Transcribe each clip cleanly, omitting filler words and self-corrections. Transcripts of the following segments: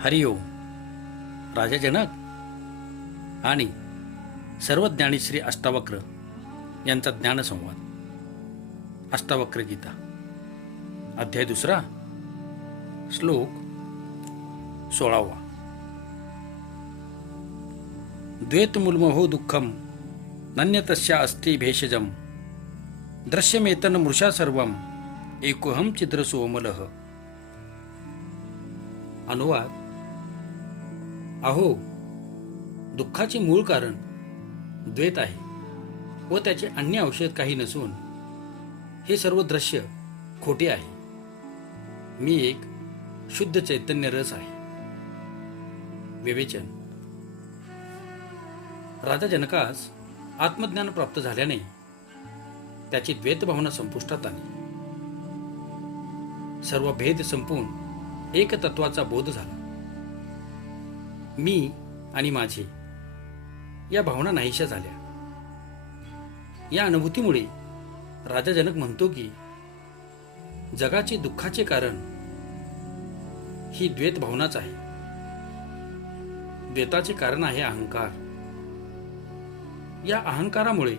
हरिओम. राजा जनक आणि सर्वज्ञानी श्री अष्टावक्र यांचा ज्ञानसंवाद. अष्टावक्र गीता, अध्याय 2, श्लोक 16. द्वैतमूलमहो दुःखम नन्यतस्या अस्ति भेषजम दृश्यमेतन मृषा सर्वम एकोहम चिद्रसोमलः. अनुवाद. अहो, दुःखाचे मूळ कारण द्वैत आहे व त्याचे अन्य औषध काही नसून हे सर्व दृश्य खोटे आहे. मी एक शुद्ध चैतन्य रस आहे. विवेचन. राजा जनकास आत्मज्ञान प्राप्त झाल्याने त्याची द्वैत भावना संपुष्टात आली. सर्व भेद संपून एक तत्वाचा बोध झाला. मी आणि माझे या भावना नाहीशा झाल्या. या अनुभूतीमुळे राजा जनक म्हणतो की जगाचे दुःखाचे कारण ही द्वैत भावनाच आहे. द्वैताचे कारण आहे अहंकार. या अहंकारामुळे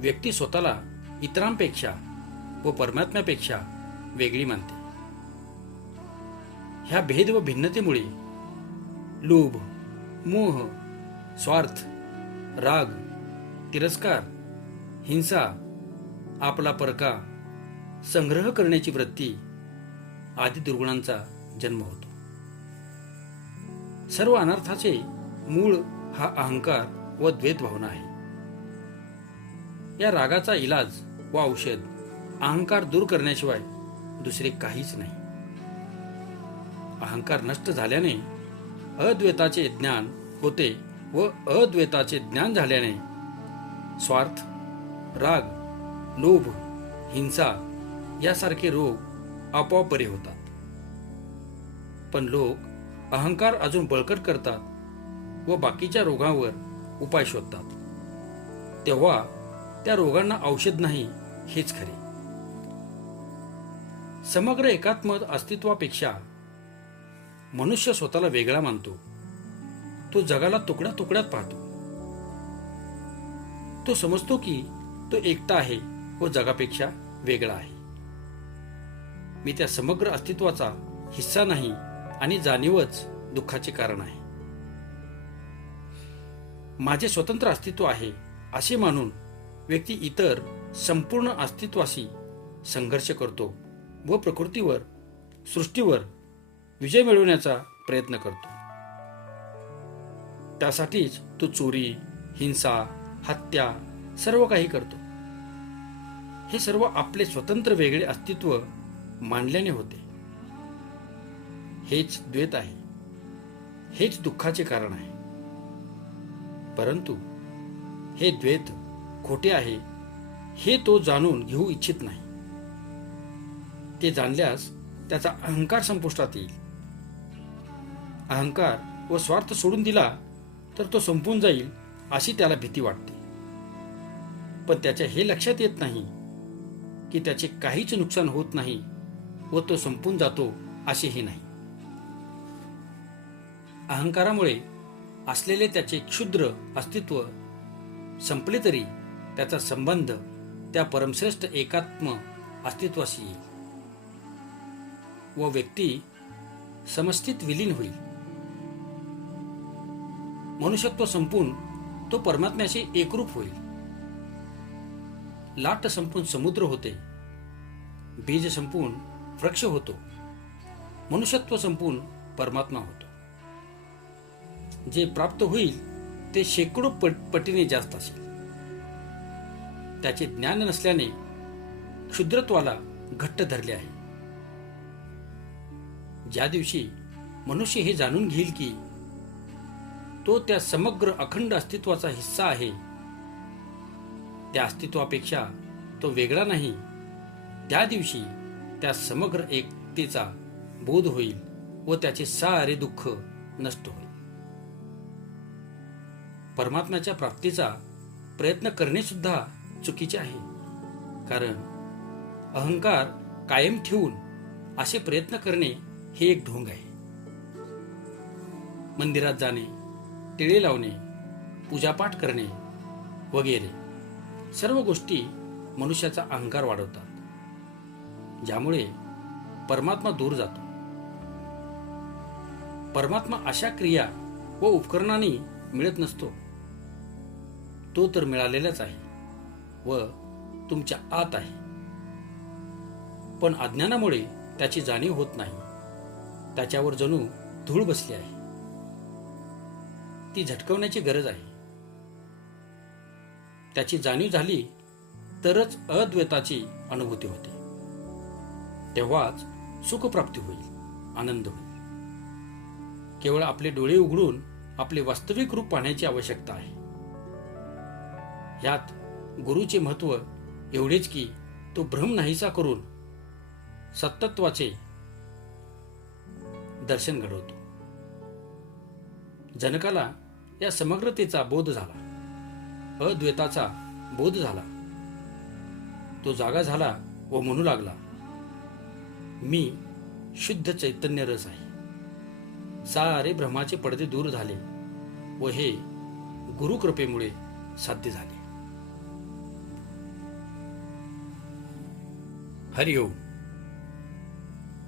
व्यक्ती स्वतःला इतरांपेक्षा व परमात्म्यापेक्षा वेगळी मानते. ह्या भेद व भिन्नतेमुळे लोभ, मोह, स्वार्थ, राग, तिरस्कार, हिंसा, आपला परका, संग्रह करण्याची वृत्ती आदी दुर्गुणांचा जन्म होतो. सर्व अनर्थाचे मूळ हा अहंकार व द्वैत भावना आहे. या रागाचा इलाज व औषध अहंकार दूर करण्याशिवाय दुसरे काहीच नाही. अहंकार नष्ट झाल्याने अद्वैताचे ज्ञान होते व अद्वैताचे ज्ञान झाल्याने स्वार्थ, राग, लोभ, हिंसा यासारखे रोग आपोआप बरे होतात. पण लोक अहंकार अजून बळकट करतात व बाकीच्या रोगांवर उपाय शोधतात. तेव्हा त्या रोगांना औषध नाही हेच खरे. समग्र एकात्म अस्तित्वापेक्षा मनुष्य स्वतःला वेगळा मानतो. तो जगाला तुकड्या तुकड्यात पाहतो. तो समजतो की तो एकटा आहे व जगापेक्षा वेगळा आहे. मी त्या समग्र अस्तित्वाचा हिस्सा नाही आणि जाणीवच दुःखाचे कारण आहे. माझे स्वतंत्र अस्तित्व आहे असे मानून व्यक्ती इतर संपूर्ण अस्तित्वाशी संघर्ष करतो व प्रकृतीवर, सृष्टीवर विजय मिळवण्याचा प्रयत्न करतो. त्यासाठीच तो चोरी, हिंसा, हत्या सर्व काही करतो. हे सर्व आपले स्वतंत्र वेगळे अस्तित्व मानल्याने होते. हेच द्वैत आहे. हेच दुःखाचे कारण आहे. परंतु हे द्वैत खोटे आहे हे तो जाणून घेऊ इच्छित नाही. ते जाणल्यास त्याचा अहंकार संपुष्टात येईल. अहंकार व स्वार्थ सोडून दिला तर तो संपून जाईल अशी त्याला भीती वाटते. पण त्याच्या हे लक्षात येत नाही की त्याचे काहीच नुकसान होत नाही व तो संपून जातो असेही नाही. अहंकारामुळे असलेले त्याचे क्षुद्र अस्तित्व संपले तरी त्याचा संबंध त्या परमश्रेष्ठ एकात्म अस्तित्वाशी येईल व व्यक्ती समस्थित विलीन होईल. मनुष्यत्व संपून तो परमात्म्याशी एकरूप होईल. लाट संपून समुद्र होते. बीज संपून वृक्ष होतो. मनुष्यत्व संपून परमात्मा होतो. जे प्राप्त होईल ते शेकडो पटीने जास्त असेल. त्याचे ज्ञान नसल्याने क्षुद्रत्वाला घट्ट धरले आहे. ज्या दिवशी मनुष्य हे जाणून घेईल की तो त्या समग्र अखंड अस्तित्वाचा हिस्सा आहे, त्या अस्तित्वापेक्षा तो वेगळा नाही, त्या दिवशी त्या समग्र एकतेचा बोध होईल व त्याचे सारे दुःख नष्ट होईल. परमात्म्याच्या प्राप्तीचा प्रयत्न करणे सुद्धा चुकीचे आहे. कारण अहंकार कायम ठेवून असे प्रयत्न करणे हे एक ढोंग आहे. मंदिरात जाणे, टिळे लावणे, पूजापाठ करणे वगैरे सर्व गोष्टी मनुष्याचा अहंकार वाढवतात, ज्यामुळे परमात्मा दूर जातो. परमात्मा अशा क्रिया व उपकरणांनी मिळत नसतो. तो तर मिळालेलाच आहे व तुमच्या आत आहे, पण अज्ञानामुळे त्याची जाणीव होत नाही. त्याच्यावर जणू धूळ बसली आहे. ती झटकवण्याची गरज आहे. त्याची जाणीव झाली तरच अद्वैताची अनुभूती होते. तेव्हाच सुखप्राप्ती होईल, आनंद होईल. केवळ आपले डोळे उघडून आपले वास्तविक रूप पाहण्याची आवश्यकता आहे. यात गुरुचे महत्व एवढेच की तो भ्रम नाहीसा करून सत्तत्वाचे दर्शन घडवतो. जनकाला या समग्रतेचा बोध झाला, अद्वैताचा बोध झाला. तो जागा झाला व म्हणू लागला, मी शुद्ध चैतन्य रस आहे. सारे भ्रमाचे पडदे दूर झाले व हे गुरुकृपेमुळे साध्य झाले. हरिओम.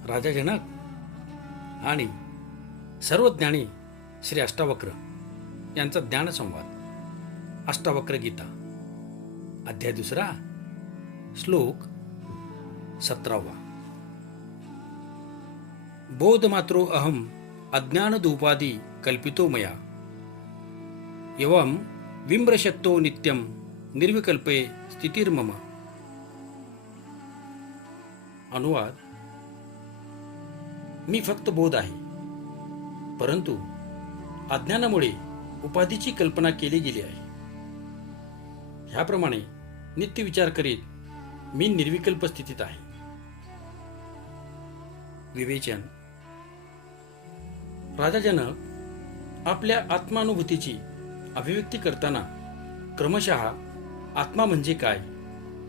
राजा जनक आणि सर्वज्ञानी श्री अष्टावक्र यांचा ज्ञानसंवाद. अष्टावक्र गीता अध्याय 2, श्लोक 17. बोधमात्रो अहम अज्ञानदूपादि कल्पितो मया एवं विम्रशक्तो नित्यं निर्विकल्पे स्थितिर्मम. अनुवाद. मी फक्त बोध आहे, परंतु अज्ञानामुळे उपाधीची कल्पना केली गेली आहे. ह्याप्रमाणे नित्य विचार करीत मी निर्विकल्प स्थितीत आहे. विवेचन. राजा जनक आपल्या आत्मानुभूतीची अभिव्यक्ती करताना क्रमशः आत्मा म्हणजे काय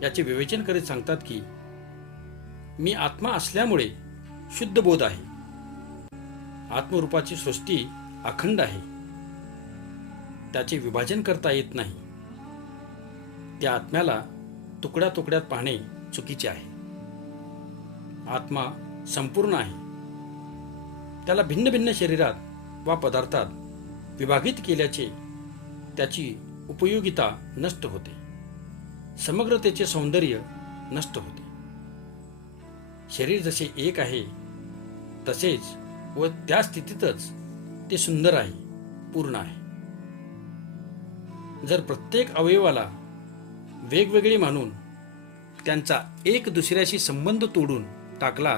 याचे विवेचन करीत सांगतात की मी आत्मा असल्यामुळे शुद्ध बोध आहे. आत्मरूपाची सृष्टी अखंड आहे. त्याचे विभाजन करता येत नाही. त्या आत्म्याला तुकड्या तुकड्यात पाहणे चुकीचे आहे. आत्मा संपूर्ण आहे. त्याला भिन्न भिन्न शरीरात वा पदार्थात विभागित केल्याचे त्याची उपयोगिता नष्ट होते. समग्रतेचे सौंदर्य नष्ट होते. शरीर जसे एक आहे तसेच व त्या स्थितीतच ते सुंदर आहे, पूर्ण आहे. जर प्रत्येक अवयवाला वेगवेगळे मानून त्यांचा एक दुसऱ्याशी संबंध तोडून टाकला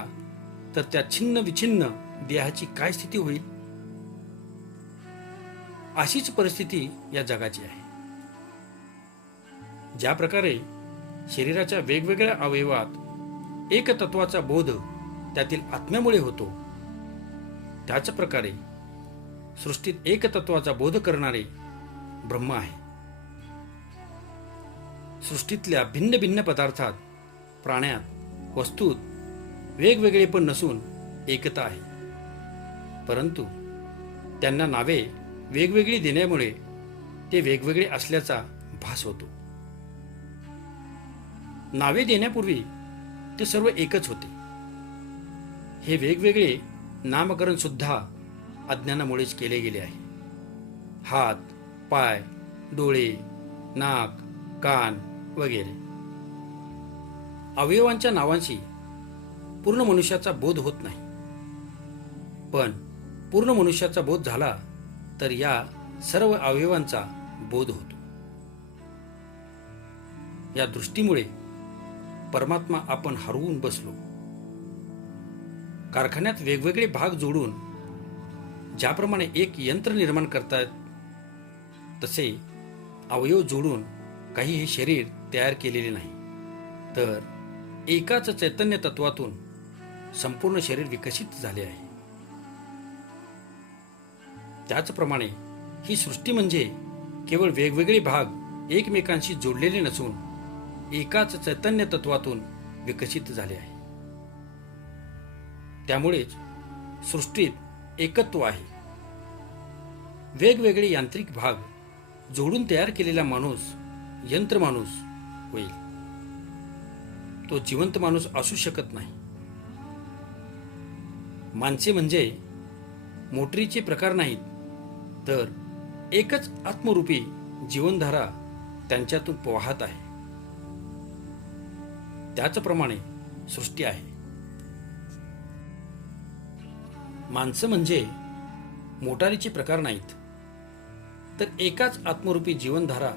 तर त्या छिन्न विछिन्न देहाची काय स्थिती होईल? अशीच परिस्थिती या जगाची आहे. ज्या प्रकारे शरीराच्या वेगवेगळ्या अवयवात एकतत्वाचा बोध त्यातील आत्म्यामुळे होतो, त्याच प्रकारे सृष्टीत एकतत्वाचा बोध करणारे ब्रह्म आहे. सृष्टीतल्या भिन्न भिन्न पदार्थात, प्राण्यात, वस्तूत वेगवेगळे पण नसून एकता आहे. परंतु त्यांना नावे वेगवेगळी देण्यामुळे ते वेगवेगळे असल्याचा भास होतो. नावे देण्यापूर्वी ते सर्व एकच होते. हे वेगवेगळे नामकरण सुद्धा अज्ञानामुळेच केले गेले आहे. हात, पाय, डोळे, नाक, कान वगैरे अवयवांच्या नावांशी पूर्ण मनुष्याचा बोध होत नाही. पण पूर्ण मनुष्याचा बोध झाला तर या सर्व अवयवांचा बोध होतो. या दृष्टीमुळे परमात्मा आपण हरवून बसलो. कारखान्यात वेगवेगळे भाग जोडून ज्याप्रमाणे एक यंत्र निर्माण करतात, तसे अवयव जोडून काही हे शरीर तयार केलेले नाही, तर एकाच चैतन्य तत्वातून संपूर्ण शरीर विकसित झाले आहे. त्याचप्रमाणे ही सृष्टी म्हणजे केवळ वेगवेगळे भाग एकमेकांशी जोडलेले नसून एकाच चैतन्य तत्वातून विकसित झाले आहे. त्यामुळेच सृष्टीत एकत्व आहे. वेगवेगळे यांत्रिक भाग जोडून तयार केलेला माणूस यंत्र माणूस होईल. तो जिवंत माणूस असू शकत नाही. माणसे म्हणजे मोटरीचे प्रकार नाहीत, तर एकच आत्मरूपी जीवनधारा त्यांच्यातून वाहत आहे. त्याचप्रमाणे सृष्टी आहे. माणसं म्हणजे मोटारीचे प्रकार नाहीत, तर एकाच आत्मरूपी जीवनधारा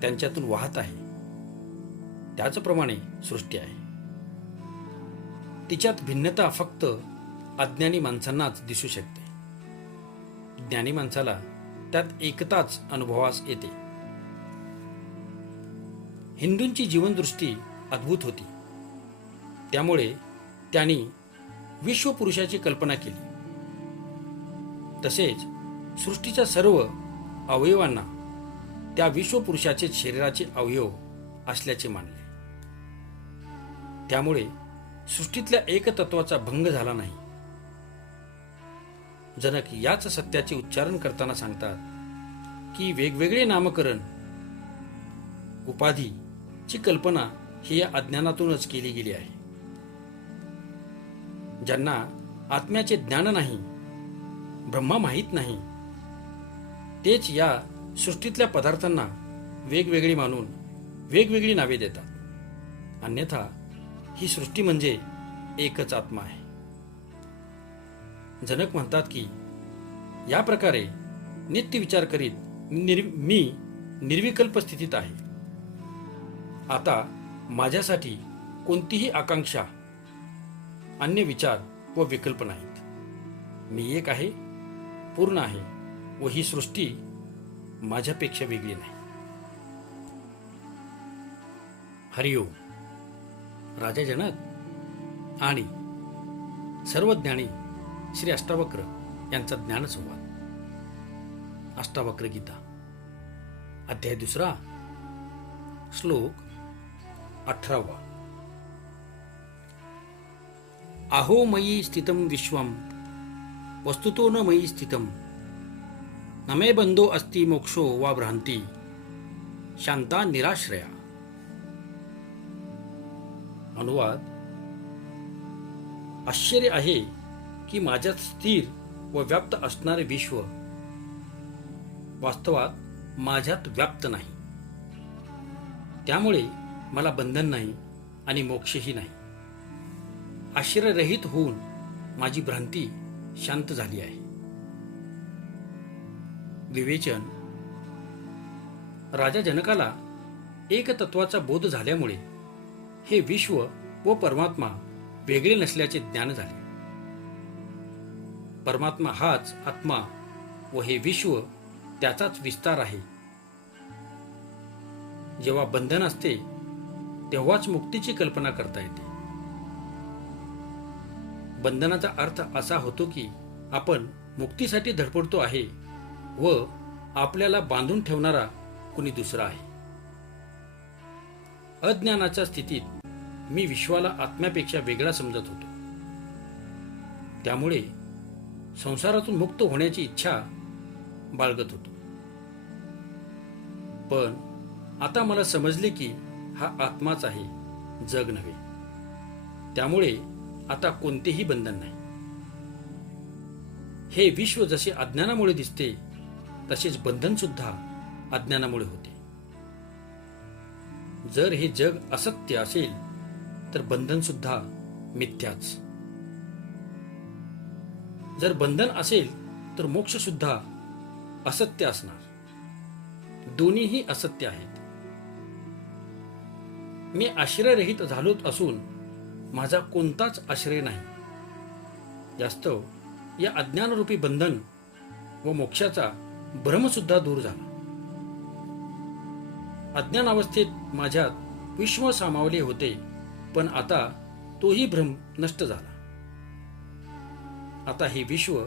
त्यांच्यातून वाहत आहे. त्याचप्रमाणे सृष्टी आहे. तिच्यात भिन्नता फक्त अज्ञानी माणसांनाच दिसू शकते. ज्ञानी माणसाला त्यात एकताच अनुभवास येते. हिंदूंची जीवनदृष्टी अद्भुत होती. त्यामुळे त्यांनी विश्वपुरुषाची कल्पना केली. तसेच सृष्टीच्या सर्व अवयवांना त्या विश्वपुरुषाचे शरीराचे अवयव असल्याचे मानले. त्यामुळे सृष्टीतल्या एकतत्वाचा भंग झाला नाही. जनक याच सत्याचे उच्चारण करताना सांगतात की वेगवेगळे नामकरण उपाधीची कल्पना ही या अज्ञानातूनच केली गेली आहे. ज्यांना आत्म्याचे ज्ञान नाही, ब्रह्मा माहीत नाही, तेच या सृष्टीतल्या पदार्थांना वेगवेगळी मानून वेगवेगळी नावे देतात. अन्यथा ही सृष्टी म्हणजे एकच आत्मा आहे. जनक म्हणतात की या प्रकारे नित्य विचार करीत मी निर्विकल्प स्थितीत आहे. आता माझ्यासाठी कोणतीही आकांक्षा, अन्य विचार व विकल्प नाहीत. मी एक आहे, पूर्ण आहे व ही सृष्टी माझ्यापेक्षा वेगळी नाही. हरिओम. राजा जनक आणि सर्वज्ञानी श्री अष्टावक्र यांचा ज्ञानसंवाद. अष्टावक्र गीता अध्याय 2 श्लोक 18. अहो मयि स्थितं विश्वं वस्तुतो न मयि स्थितं न मे बंधो अस्ति मोक्षो वा भ्रांती शांता निराश्रया. अनुवाद. आश्चर्य आहे की माझ्यात स्थिर व व्याप्त असणारे विश्व वास्तवात माझ्यात व्याप्त नाही. त्यामुळे मला बंधन नाही आणि मोक्षही नाही. आश्चर्यरहित होऊन माझी भ्रांती शांत झाली आहे. विवेचन. राजा जनकाला एकतत्वाचा बोध झाल्यामुळे हे विश्व व परमात्मा वेगळे नसल्याचे ज्ञान झाले. परमात्मा हाच आत्मा व हे विश्व त्याचाच विस्तार आहे. जेव्हा बंधन असते तेव्हाच मुक्तीची कल्पना करता येते. बंधनाचा अर्थ असा होतो की आपण मुक्तीसाठी धडपडतो आहे व आपल्याला बांधून ठेवणारा कुणी दुसरा आहे. अज्ञानाच्या स्थितीत मी विश्वाला आत्म्यापेक्षा वेगळा समजत होतो. त्यामुळे संसारातून मुक्त होण्याची इच्छा बाळगत होतो. पण आता मला समजले की हा आत्माच आहे, जग नव्हे. त्यामुळे आता कोणतेही बंधन नाही. हे विश्व जसे अज्ञानामुळे दिसते तसेच बंधन सुद्धा अज्ञानामुळे होते. जर हे जग असत्य असेल तर बंधन सुद्धा मिथ्याच. जर बंधन असेल तर मोक्ष सुद्धा असत्य असणार. दोन्हीही असत्य आहेत. मी आश्रयरहित झालो असून माझा कोणताच आश्रय नाही. वास्तव या अज्ञानरूपी बंधन व मोक्षाचा भ्रम सुद्धा दूर झाला. अज्ञान अवस्थेत माझ्यात विश्व सामावले होते, पण आता तोही भ्रम नष्ट झाला. आता हे विश्व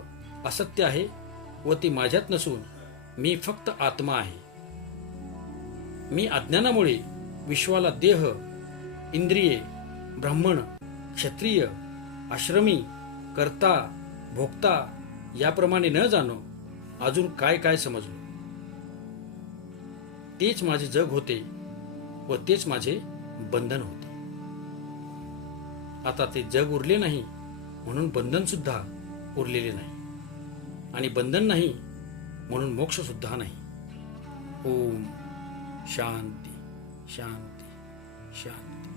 असत्य आहे व ती माझ्यात नसून मी फक्त आत्मा आहे. मी अज्ञानामुळे विश्वाला देह, इंद्रिये, ब्राह्मण, क्षत्रिय, आश्रमी, कर्ता, भोक्ता याप्रमाणे न जाणो अजून काय काय समजलो. तेच माझे जग होते व तेच माझे बंधन होते. आता ते जग उरले नाही म्हणून बंधन सुद्धा उरलेले नाही आणि बंधन नाही म्हणून मोक्ष सुद्धा नाही. ओम शांती शांती शांती.